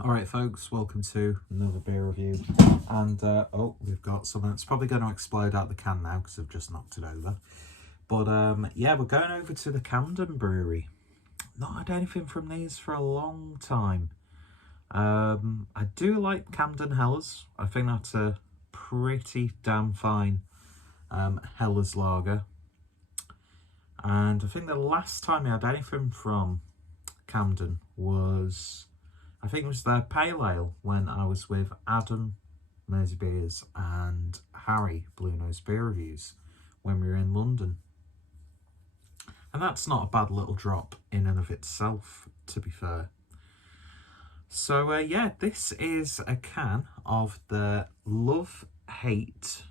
Alright folks, welcome to another beer review, and oh, we've got something that's probably going to explode out the can now because I've just knocked it over. But yeah, we're going over to the Camden Brewery. Not had anything from these for a long time. I do like Camden Helles. I think that's a pretty damn fine Helles lager. And I think the last time I had anything from Camden was, I think it was their pale ale when I was with Adam Mersey Beers and Harry Blue Nose Beer Reviews when we were in London. And that's not a bad little drop in and of itself, to be fair. So yeah, this is a can of the Love Hate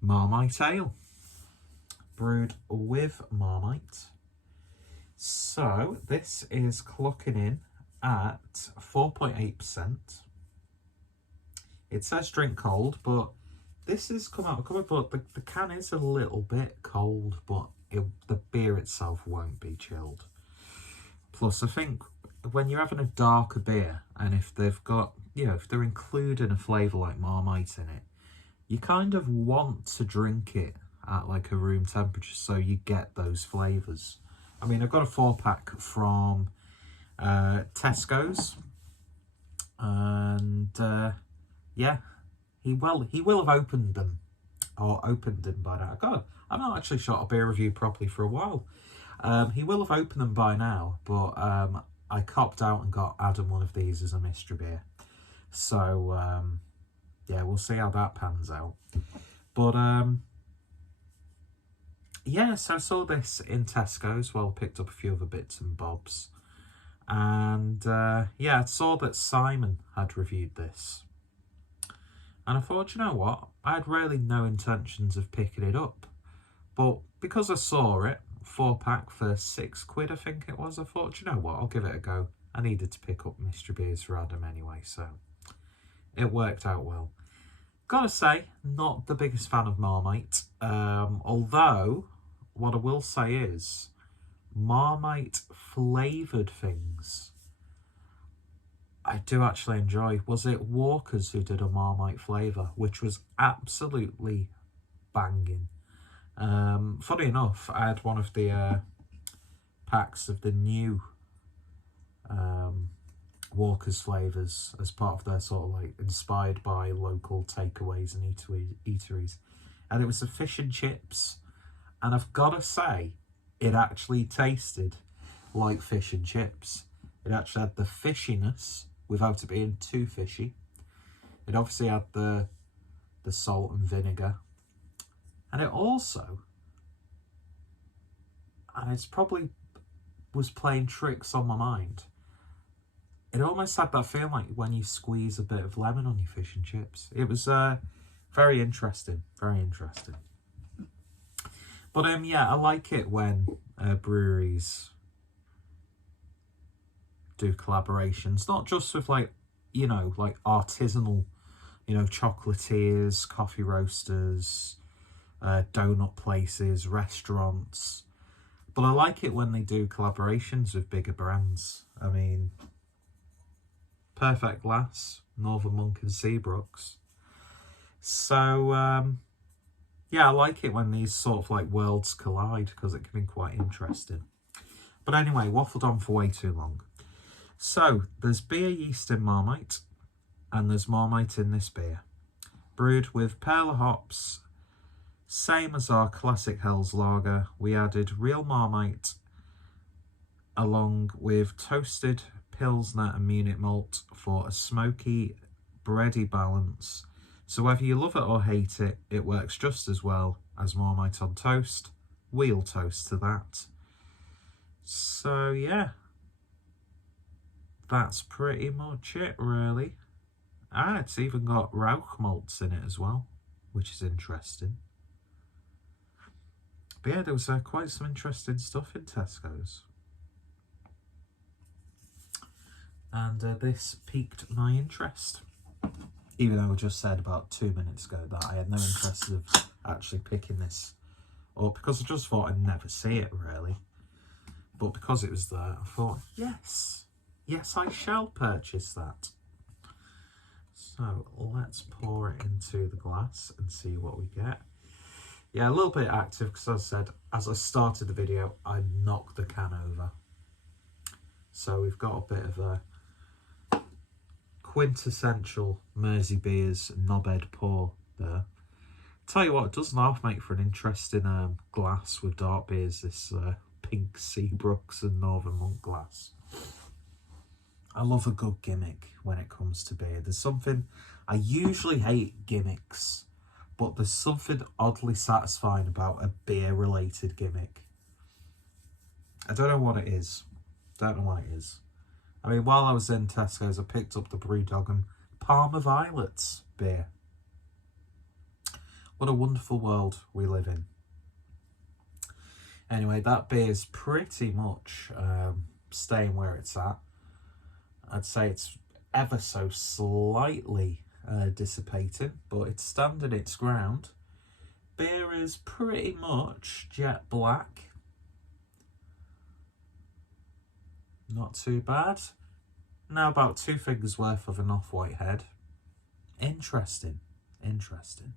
Marmite Ale, brewed with Marmite. So this is clocking in at 4.8%. It says drink cold, but this is come out of cupboard, but the can is a little bit cold, but the beer itself won't be chilled. Plus, I think when you're having a darker beer, and if they've got, if they're including a flavour like Marmite in it, you kind of want to drink it at like a room temperature so you get those flavours. I mean, I've got a 4-pack from Tesco's, and yeah, he will have opened them, or opened them by now. God, I've not actually shot a beer review properly for a while. He will have opened them by now, but I copped out and got Adam one of these as a mystery beer. So yeah, we'll see how that pans out. But yeah, so I saw this in Tesco's while I picked up a few other bits and bobs. And yeah, I saw that Simon had reviewed this. And I thought, you know what? I had really no intentions of picking it up. But because I saw it, 4-pack for £6, I think it was, I thought, you know what? I'll give it a go. I needed to pick up mystery beers for Adam anyway, so it worked out well. Gotta say, not the biggest fan of Marmite. Although, what I will say is, Marmite flavoured things I do actually enjoy. Was it Walker's who did a Marmite flavour, which was absolutely banging. Funny enough, I had one of the packs of the new Walker's flavours as part of their sort of like inspired by local takeaways and eateries. And it was the fish and chips. And I've got to say, it actually tasted like fish and chips. It actually had the fishiness without it being too fishy. It obviously had the salt and vinegar. And it also, and it's probably was playing tricks on my mind, it almost had that feeling like when you squeeze a bit of lemon on your fish and chips. It was very interesting, very interesting. But yeah, I like it when breweries do collaborations, not just with like, like artisanal, chocolatiers, coffee roasters, donut places, restaurants. But I like it when they do collaborations with bigger brands. I mean, Perfect Glass, Northern Monk and Seabrooks. So, yeah, I like it when these sort of like worlds collide because it can be quite interesting. But anyway, waffled on for way too long. So, there's beer yeast in Marmite, and there's Marmite in this beer. Brewed with perle hops, same as our classic Helles lager. We added real Marmite along with toasted pilsner and Munich malt for a smoky, bready balance. So whether you love it or hate it, it works just as well as Marmite on toast. We'll toast to that. So yeah, that's pretty much it really. It's even got Rauch malts in it as well, which is interesting. But yeah, there was quite some interesting stuff in Tesco's. And this piqued my interest. Even though I just said about 2 minutes ago that I had no interest of actually picking this up, because I just thought I'd never see it really. But because it was there, I thought, yes, yes, I shall purchase that. So let's pour it into the glass and see what we get. Yeah, a little bit active because, as I said, as I started the video, I knocked the can over. So we've got a bit of a quintessential Mersey Beers knobhead pour there. Tell you what, it does half make for an interesting glass with dark beers, this pink Seabrooks and Northern Monk glass. I love a good gimmick when it comes to beer. There's something, I usually hate gimmicks, but there's something oddly satisfying about a beer-related gimmick. I don't know what it is. Don't know what it is. I mean, while I was in Tesco's, I picked up the Brewdog and Parma Violets beer. What a wonderful world we live in. Anyway, that beer is pretty much staying where it's at. I'd say it's ever so slightly dissipating, but it's standing its ground. Beer is pretty much jet black. Not too bad. Now about 2 fingers worth of an off-white head. Interesting. Interesting.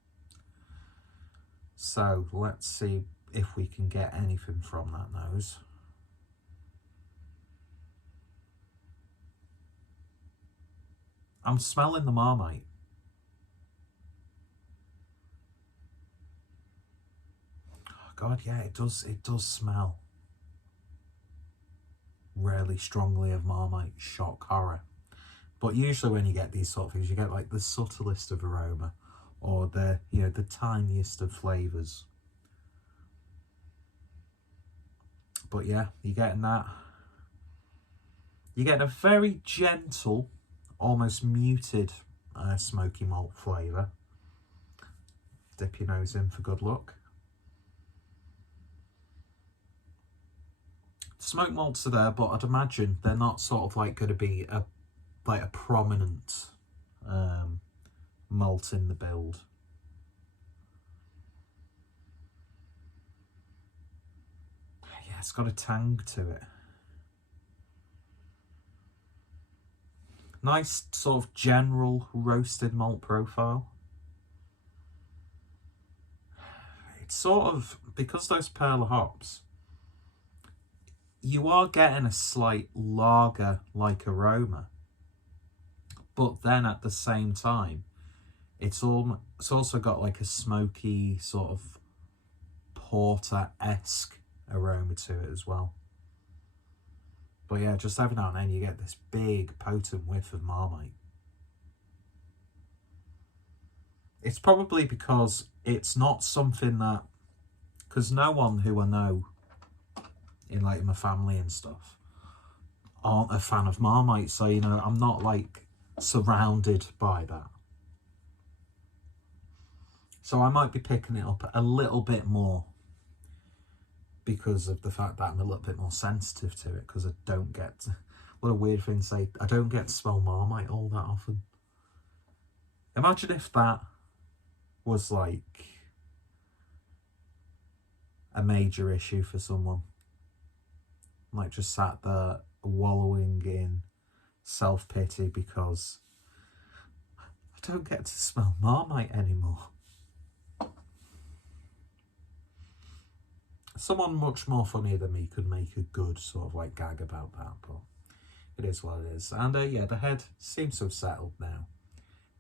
So let's see if we can get anything from that nose. I'm smelling the Marmite. Oh God, yeah, it does smell really strongly of Marmite. Shock horror. But usually when you get these sort of things, you get like the subtlest of aroma or the, you know, the tiniest of flavours. But yeah, you're getting that. You get a very gentle, almost muted smoky malt flavour. Dip your nose in for good luck. Smoked malts are there, but I'd imagine they're not sort of like going to be a prominent malt in the build. Yeah, it's got a tang to it. Nice sort of general roasted malt profile. It's sort of, because those perle hops, you are getting a slight lager-like aroma. But then at the same time, it's also got like a smoky sort of porter-esque aroma to it as well. But yeah, just every now and then you get this big potent whiff of Marmite. It's probably because it's not something that, because no one who I know in like my family and stuff aren't a fan of Marmite, so you know, I'm not like surrounded by that. So I might be picking it up a little bit more because of the fact that I'm a little bit more sensitive to it, because I don't get, what a weird thing to say, I don't get to smell Marmite all that often. Imagine if that was like a major issue for someone, like just sat there wallowing in self-pity because I don't get to smell Marmite anymore. Someone much more funnier than me could make a good sort of like gag about that, but it is what it is. And yeah, the head seems to have settled now.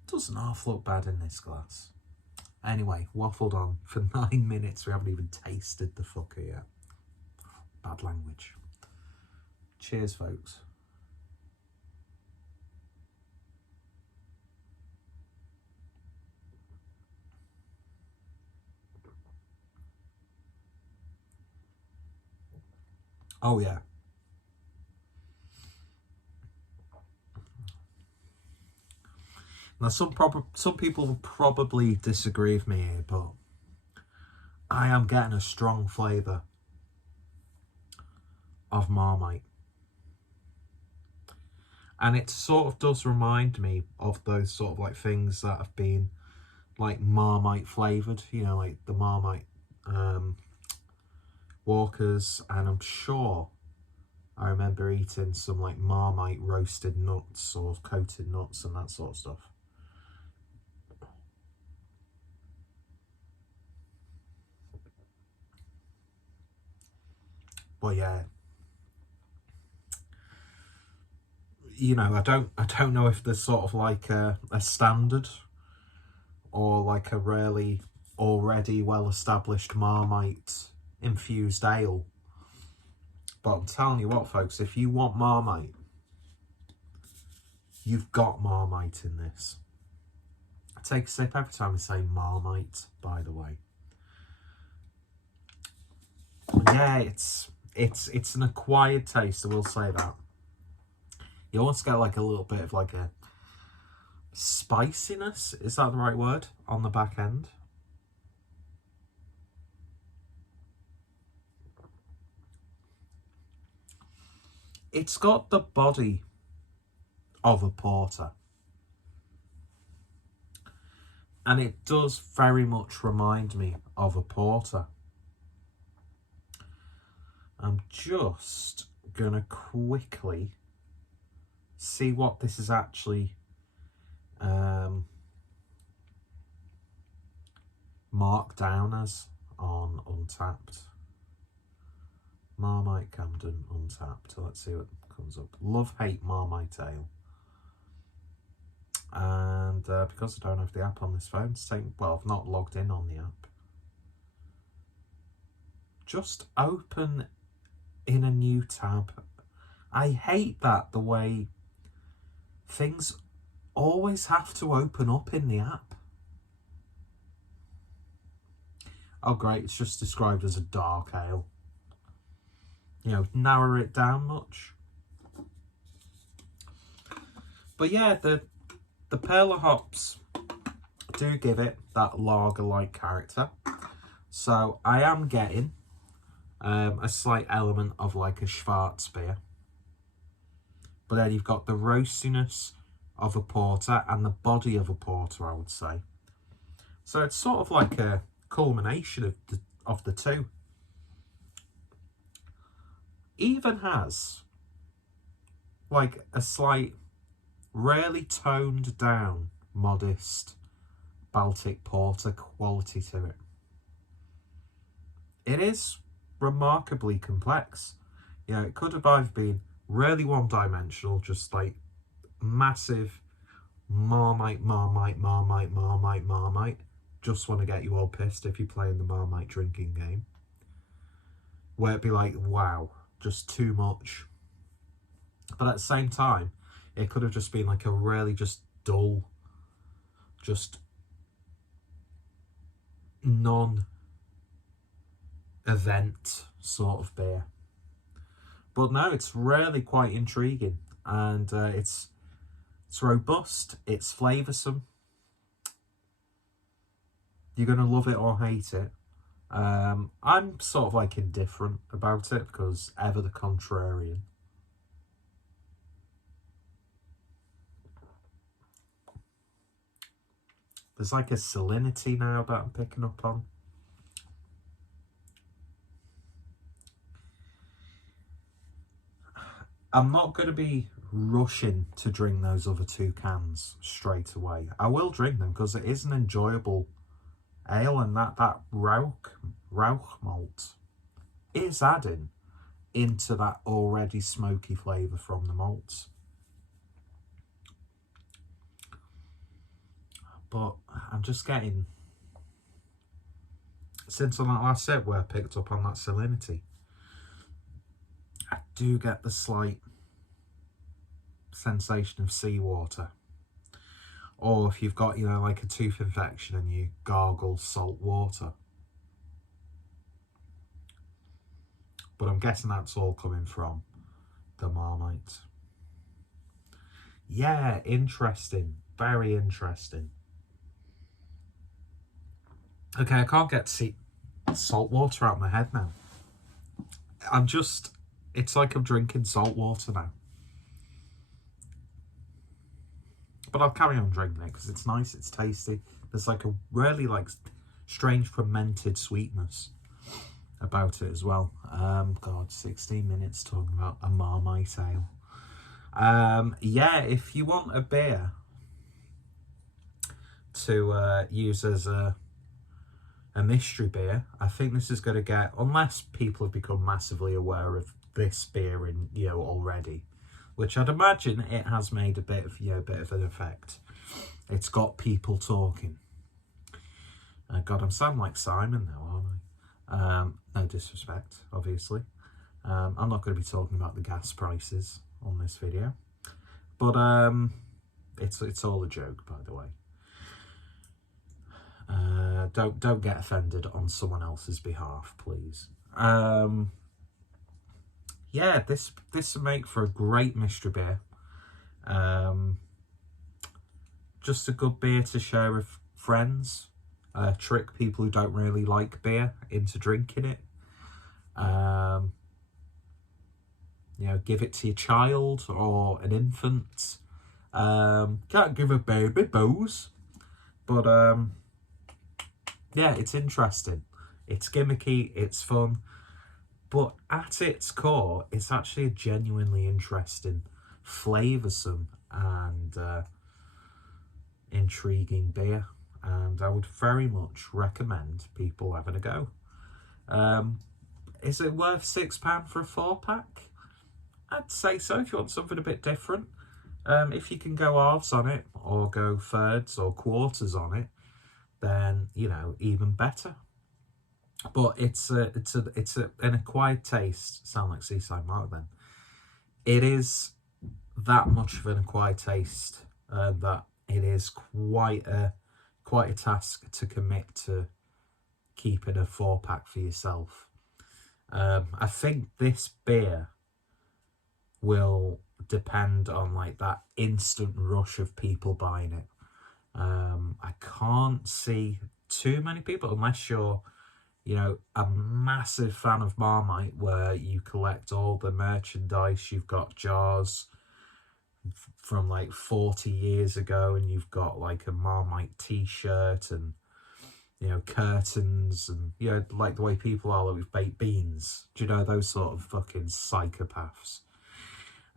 Doesn't half look bad in this glass. Anyway, waffled on for 9 minutes. We haven't even tasted the fucker yet. Bad language. Cheers, folks. Oh yeah. Now some people will probably disagree with me here, but I am getting a strong flavour of Marmite. And it sort of does remind me of those sort of like things that have been like Marmite flavoured, you know, like the Marmite Walkers, and I'm sure I remember eating some like Marmite roasted nuts or coated nuts and that sort of stuff. But yeah, you know, I don't know if there's sort of like a standard or like a really already well established Marmite infused ale. But I'm telling you what, folks, if you want Marmite, you've got Marmite in this. I take a sip every time I say Marmite, by the way. Yeah, it's an acquired taste, I will say that. You almost get like a little bit of like a spiciness, is that the right word, on the back end. It's got the body of a porter. And it does very much remind me of a porter. I'm just going to quickly see what this is actually marked down as on Untappd. Marmite Camden Untappd. Let's see what comes up. Love-hate Marmite ale. And because I don't have the app on this phone, well, I've not logged in on the app. Just open in a new tab. I hate that, the way things always have to open up in the app. Oh great, it's just described as a dark ale. You know, narrow it down much. But yeah, the perle hops do give it that lager-like character. So I am getting a slight element of like a Schwarzbier. But then you've got the roastiness of a porter and the body of a porter, I would say. So it's sort of like a culmination of the two. Even has like a slight, really toned down, modest Baltic porter quality to it. It is remarkably complex. You know, it could have either been really one-dimensional, just like massive Marmite, Marmite, Marmite, Marmite, Marmite. Just want to get you all pissed if you're playing the Marmite drinking game. Where it'd be like, wow, just too much. But at the same time, it could have just been like a really just dull, just non-event sort of beer. But no, it's really quite intriguing, and it's robust, it's flavoursome. You're going to love it or hate it. I'm sort of like indifferent about it because ever the contrarian. There's like a salinity now that I'm picking up on. I'm not going to be rushing to drink those other two cans straight away. I will drink them because it is an enjoyable ale, and that Rauch malt is adding into that already smoky flavour from the malts. But I'm just getting, since on that last sip where I picked up on that salinity, I do get the slight sensation of seawater. Or if you've got, you know, like a tooth infection and you gargle salt water. But I'm guessing that's all coming from the Marmite. Yeah, interesting. Very interesting. Okay, I can't get salt water out of my head now. It's like I'm drinking salt water now. But I'll carry on drinking it because it's nice, it's tasty. There's like a really like strange fermented sweetness. about it as well. God, 16 minutes talking about a Marmite ale. Yeah, if you want a beer to use as a mystery beer, I think this is going to get, unless people have become massively aware of this beer in, you know, already, which I'd imagine it has made a bit of, you know, a bit of an effect. It's got people talking. God, I'm sounding like Simon now, aren't I? No disrespect, obviously. I'm not going to be talking about the gas prices on this video, but it's all a joke, by the way. Don't get offended on someone else's behalf, please. Yeah, this would make for a great mystery beer. Just a good beer to share with friends. Trick people who don't really like beer into drinking it. You know, give it to your child or an infant. Can't give a baby booze, but yeah, it's interesting. It's gimmicky, it's fun, but at its core, it's actually a genuinely interesting, flavoursome and intriguing beer. And I would very much recommend people having a go. Is it worth £6 for a 4-pack? I'd say so, if you want something a bit different. If you can go halves on it, or go thirds or quarters on it, then, you know, even better. But it's an acquired taste. Sound like Seaside Mark then. It is that much of an acquired taste that it is quite a task to commit to keeping a 4-pack for yourself. I think this beer will depend on like that instant rush of people buying it. I can't see too many people, unless you're, you know, a massive fan of Marmite, where you collect all the merchandise. You've got jars from like 40 years ago, and you've got like a Marmite t-shirt and, you know, curtains, and, you know, like the way people are with baked beans. Do you know, those sort of fucking psychopaths?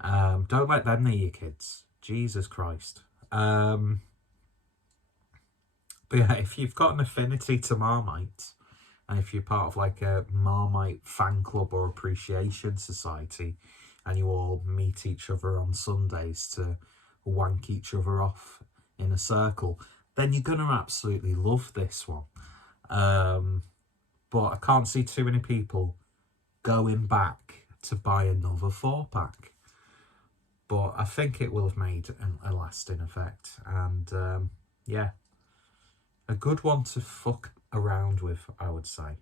Don't let them near your kids. Jesus Christ. But yeah, if you've got an affinity to Marmite, and if you're part of like a Marmite fan club or appreciation society, and you all meet each other on Sundays to wank each other off in a circle, then you're going to absolutely love this one. But I can't see too many people going back to buy another 4-pack. But I think it will have made a lasting effect. And yeah, a good one to fuck around with, I would say.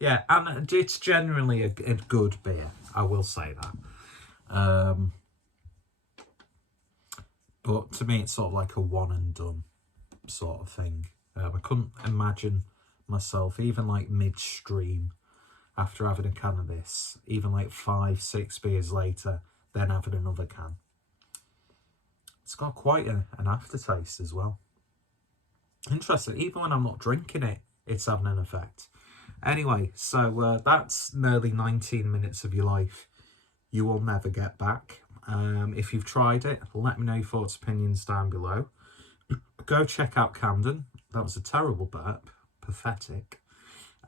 Yeah, and it's generally a good beer, I will say that. But to me, it's sort of like a one and done sort of thing. I couldn't imagine myself, even like midstream, after having a can of this, even like 5-6 beers later, then having another can. It's got quite an aftertaste as well. Interesting, even when I'm not drinking it, it's having an effect. Anyway, so that's nearly 19 minutes of your life you will never get back. If you've tried it, let me know your thoughts, opinions down below. Go check out Camden. That was a terrible burp. Pathetic.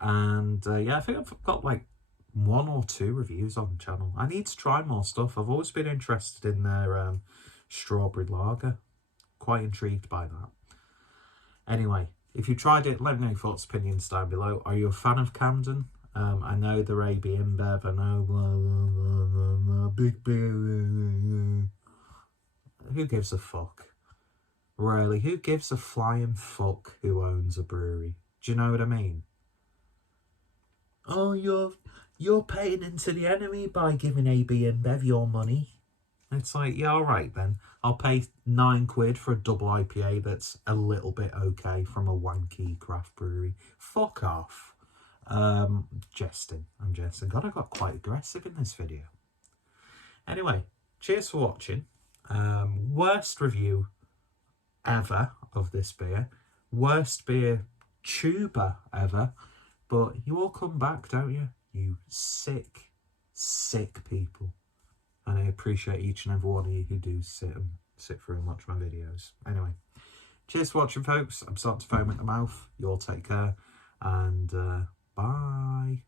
And yeah, I think I've got like 1 or 2 reviews on the channel. I need to try more stuff. I've always been interested in their strawberry lager. Quite intrigued by that. Anyway, if you tried it, let me know your thoughts, opinions down below. Are you a fan of Camden? I know they're AB InBev. I know blah, blah, blah, blah, blah, big beer. Who gives a fuck? Really, who gives a flying fuck who owns a brewery? Do you know what I mean? Oh, you're paying into the enemy by giving AB InBev your money. It's like, yeah, all right then. I'll pay £9 for a double IPA that's a little bit okay from a wanky craft brewery. Fuck off. Jesting. I'm jesting. God, I got quite aggressive in this video. Anyway, cheers for watching. Worst review ever of this beer. Worst beer tuber ever. But you all come back, don't you? You sick people. And I appreciate each and every one of you who do sit through and watch my videos. Anyway, cheers for watching, folks. I'm starting to foam at the mouth. You all take care. And bye.